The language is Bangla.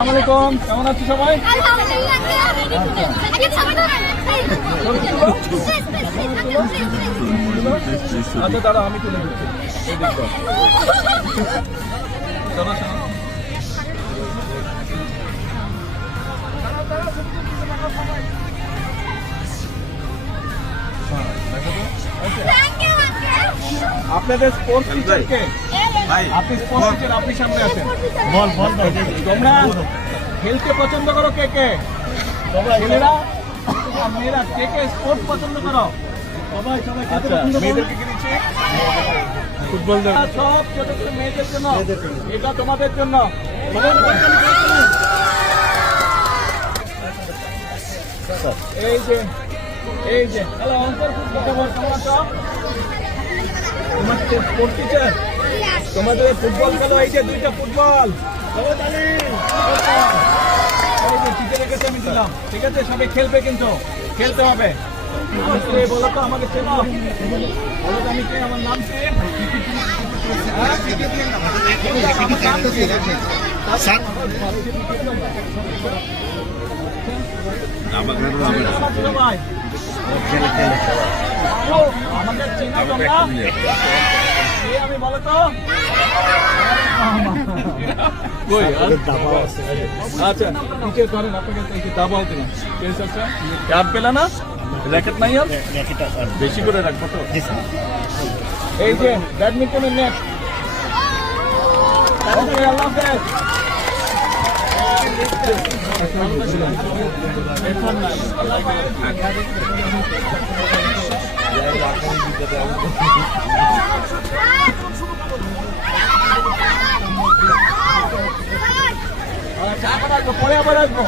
আসসালামু আলাইকুম, কেমন আছো সবাই? আচ্ছা দাঁড়া, আমি তুলে দিচ্ছি। চলো আপনাদের স্পোর্টস টিচারকে আপনি স্পোর্টস টিচার, আপনি সামনে আছেন। বল বল তোমরা খেলতে পছন্দ করো কে কে? ছেলেরা আর মেয়েরা কে কে স্পোর্টস পছন্দ করো? সবাই সবাই। মেয়েদেরকে কি দিচ্ছি? ফুটবল। সব ছোট ছোট মেয়েদের জন্য, এটা তোমাদের জন্য। এই যে হ্যালো অঙ্কর, কেমন আছো? তোমার স্পোর্টস টিচার তোমাদের ফুটবল খেলো। এই যে দুইটা ফুটবল টিচারের কাছে আমি দিলাম, ঠিক আছে? সবাই খেলবে, কিন্তু খেলতে হবে। বলো তো আমাকে চেনো? বলো তো আমি কে, আমার নাম কি? আমাদের চেনা তোমরা? আমি বলো তো। আচ্ছা টিচার করেন, আপনাকে দাবাও দিলাম। ক্যাপ পেলে না? র্যাকেট নাই? আর বেশি করে রাখবো তো। এই যে ব্যাডমিন্টনের নেট। ওকে, আল্লাহ হাফেজ। পরে আবার আসবো।